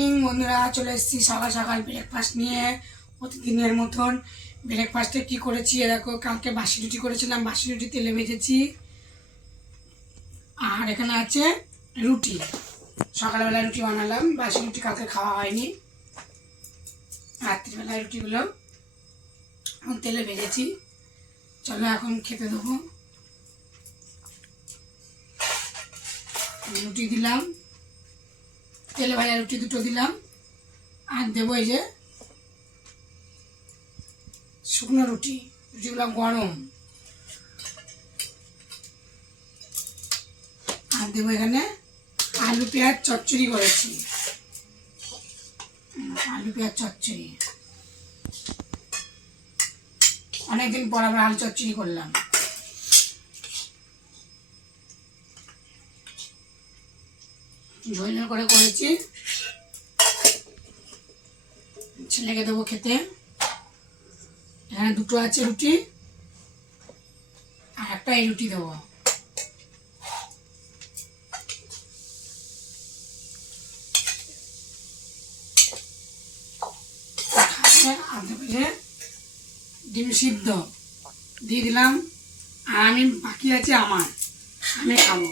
বন্ধুরা, চলে এসেছি সকাল সকাল ব্রেকফাস্ট নিয়ে। প্রতিদিনের মতন ব্রেকফাস্টে কি করেছি দেখো। কালকে বাসি রুটি করেছিলাম, বাসি রুটি তেলে ভেজেছি। আর এখানে আছে রুটি, সকালবেলা রুটি বানালাম। বাসি রুটি কালকে খাওয়া হয়নি, রাত্রিবেলায় রুটিগুলো তেলে ভেজেছি। চলো এখন খেতে দেবো। রুটি দিলাম, তেলে ভাজা রুটি দুটো দিলাম। আর দেবো এই যে শুকনো রুটি, রুটিগুলো গরম। আর দেবো এখানে আলু পেঁয়াজ চচ্চড়ি করেছি, আলু পেঁয়াজ চচ্চড়ি। অনেকদিন পর আবার আলু চচ্চড়ি করলাম। ঝোল করে করেছি, ছেলেকে দেবো খেতে। এখানে দুটো আছে রুটি, আর একটা এই রুটি দেবো। আর দেবো যে ডিম সিদ্ধ দিয়ে দিলাম। আর আমি বাকি আছে আমার, আমি খাবো।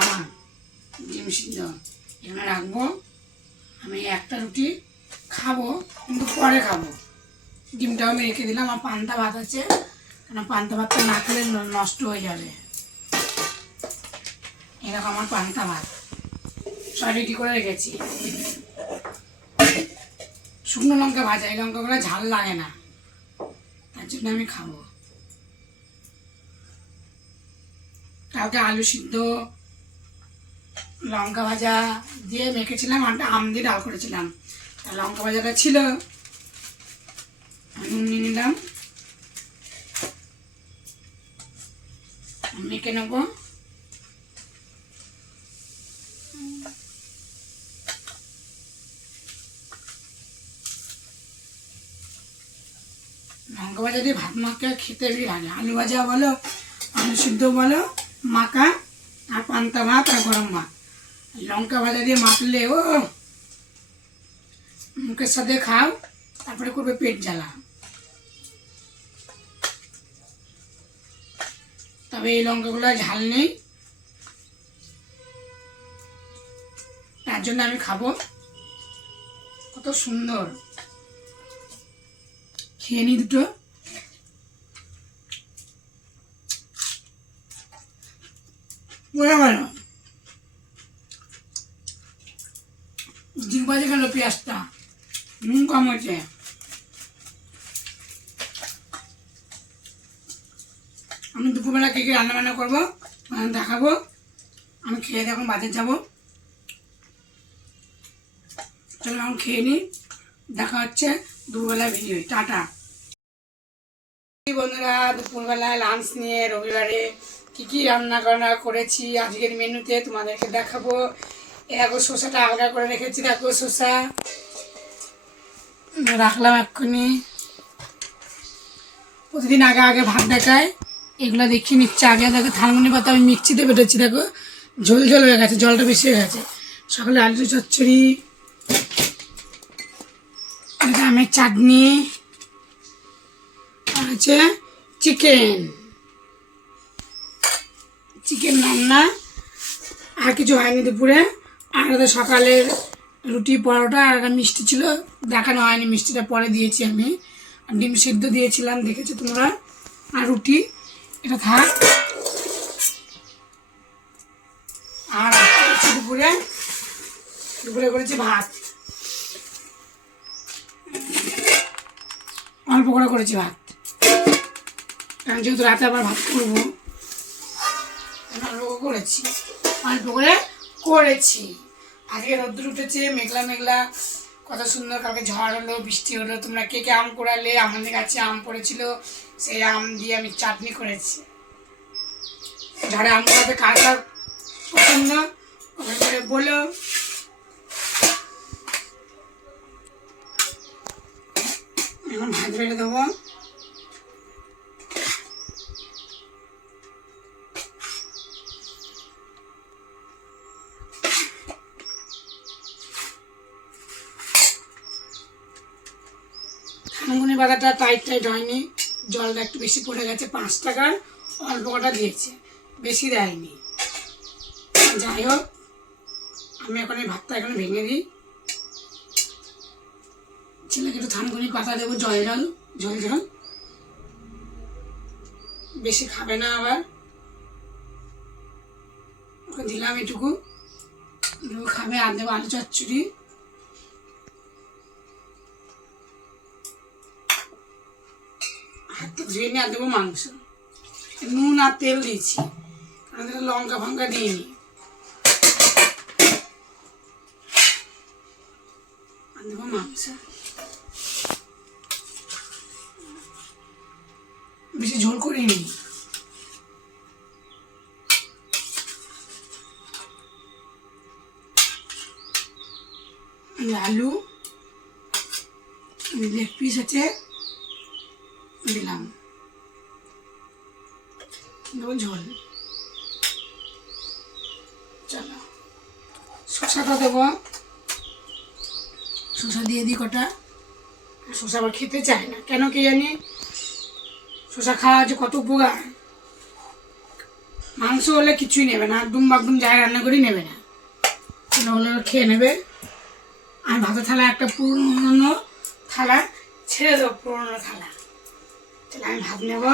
আমার ডিম সিদ্ধ এখানে রাখবো। আমি একটা রুটি খাবো, কিন্তু পরে খাবো। ডিমটাও আমি রেখে দিলাম। আর পান্তা ভাত আছে, কেন পান্তা ভাতটা না খেলে নষ্ট হয়ে যাবে। এরকম আমার পান্তা ভাত সব রেডি করে রেখেছি। শুকনো লঙ্কা ভাজা, এই লঙ্কাগুলো ঝাল লাগে না, তার জন্য আমি খাবো। কালকে আলু সিদ্ধ লঙ্কা ভাজা দিয়ে মেখেছিলাম, আর আম দিয়ে ডাল করেছিলাম। লঙ্কা ভাজাটা ছিল, নুন নিয়ে নিলাম, মেখে নেব। লঙ্কা ভাজা দিয়ে ভাত মাখা খেতে বেশি লাগে। আলু ভাজা বলো, আলু সিদ্ধ বলো, মাখা, আর পান্তা ভাত আর গরম ভাত, লঙ্কা ভাজা দিয়ে মাখলে ও মুখের সাথে খাও, তারপরে করবে পেট জ্বালা। তবে এই লঙ্কাগুলো ঝাল নেই, তার জন্য আমি খাবো। কত সুন্দর, খেয়ে নি দুটো। জিগবাজে গেল পেঁয়াজটা, নুন কম হয়েছে। আমি দুপুরবেলা কে রান্না বান্না করবো দেখাবো। আমি খেয়ে এখন বাজার যাবো। চলো এখন খেয়ে নিই, দেখা হচ্ছে দুপুরবেলায় ভিডিও। টাটা বন্ধুরা। দুপুরবেলায় লাঞ্চ নিয়ে রবিবারে কি কি রান্না বান্না করেছি আজকের মেনুতে তোমাদেরকে দেখাবো। এরকম শসাটা আলাদা করে রেখেছি, দেখো শসা রাখলাম এক্ষুনি। প্রতিদিন আগে আগে ভাত দেখায়, এগুলো দেখিয়ে নিচ্ছে আগে। দেখো থানমুনি পাতা আমি মিক্সিতে বেটেছি, দেখো ঝোল ঝোল হয়ে গেছে, জলটা বেশি হয়ে গেছে। সকালে আলু চচ্চড়ি, আমের চাটনি, আর হচ্ছে চিকেন রান্না। আর কিছু হয়নি দুপুরে। আর ওদের সকালের রুটি পরোটা আর একটা মিষ্টি ছিল, দেখানো হয়নি, মিষ্টিটা পরে দিয়েছি আমি। আর ডিম সিদ্ধ দিয়েছিলাম, দেখেছো তোমরা। আর রুটি এটা থাক। আর দুপুরে করেছি ভাত, অল্প করে করেছি ভাত, কারণ যেহেতু রাতে আবার ভাত করবো, অল্প করেছি, অল্প করে করেছি। আজকে রোদ্দুর উঠেছে, মেঘলা মেঘলা, কত সুন্দর। কালকে ঝড় হলো, বৃষ্টি হলো। তোমরা কে কে আম কুড়ালে? আমাদের কাছে আম পড়েছিল, সেই আম দিয়ে আমি চাটনি করেছি। ঝড়ে আম কুড়াতে কার কার পছন্দ ওখানে বলো। এখন ভাত বেড়ে দেবো। পাতাটা টাইট টাইট হয়নি, জলটা একটু বেশি পড়ে গেছে, 5 টাকার অল্প কটা দিয়েছে, বেশি দেয়নি। যাই হোক, আমি এখন এই ভাতটা এখানে ভেঙে দিই। ছেলেকে একটু থানকুনি পাতা দেবো, ঝোল ঝোল, বেশি খাবে না আবার, ওকে দিলাম এটুকু খাবে। আর দেবো আলু চচ্চড়ি, হাতটা ধুয়ে নিয়ে আর দেবো মাংস। নুন আর তেল দিয়েছি, আমাদের লঙ্কা ফঙ্কা দিইনি। আর দেবো মাংস, বেশি ঝোল করিনি। আলু লেগ পিস আছে, দিলাম, দেবো ঝোল। চলো শসাটা দেবো, শসা দিয়ে দিই কটা। শসা আবার খেতে চায় না কেন কি জানি, শসা খাওয়া যে কত উপকার। মাংস হলে কিছুই নেবে না, একদম বাকদম যাই রান্না করেই নেবে না, হলে খেয়ে নেবে। আর ভাতের থালা একটা পুরনো থালা ছেড়ে দেবো, পুরনো থালা। তাহলে আমি ভাত নেব।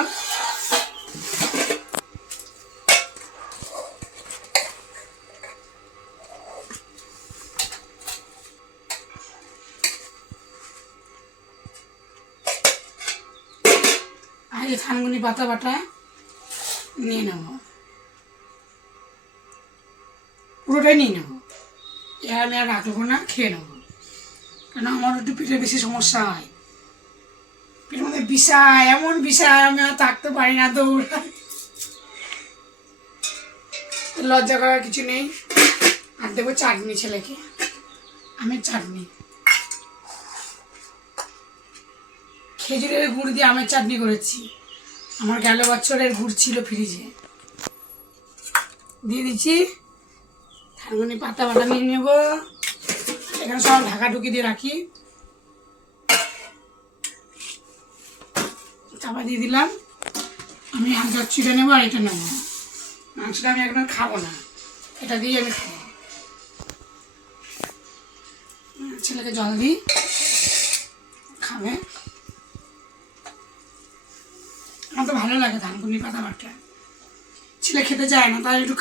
আর এই থানকুনি পাতা বাটা নিয়ে নেব, পুরোটাই নিয়ে নেব। এর আমি আর রাখবো না, খেয়ে নেবো। কেন আমার একটু পেটে বেশি সমস্যা হয়, পেটের মধ্যে বিষায়, এমন বিষায় আমি আর থাকতে পারি না, দৌড়া। লজ্জা করার কিছু নেই। আর দেবো চাটনি ছেলেকে, আমের চাটনি, খেজুরের গুড় দিয়ে আমের চাটনি করেছি। আমার গেল বছরের গুড় ছিল ফ্রিজে, দিয়ে দিচ্ছি। থানকুনি পাতা বাটা নিয়ে নেব, এখানে সব ঢাকা ঢুকি দিয়ে রাখি। চাপা দিয়ে দিলাম। আমি আলু চচ্চড়িটা নেবো আর এটা নেবো। মাংসটা আমি এখন খাবো না, এটা দিয়ে আমি খাবো। ছেলেকে জল দিই, খাবে। আমার তো ভালো লাগে থানকুনি পাতা বাটা। ছেলে খেতে চায় না, তাই একটু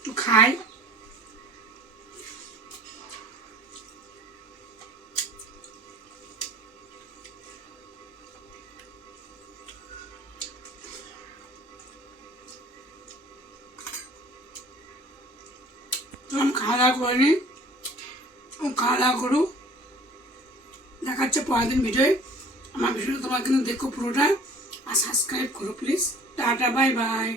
একটু খাই। আমি খাওয়া দাওয়া করে নিই, খাওয়া দাওয়া করুক। দেখাচ্ছে পরের দিন ভিডিওয়। আমার ভিডিওটা তোমরা কিন্তু দেখো পুরোটা, আর সাবস্ক্রাইব করো প্লিজ। Tata, bye bye.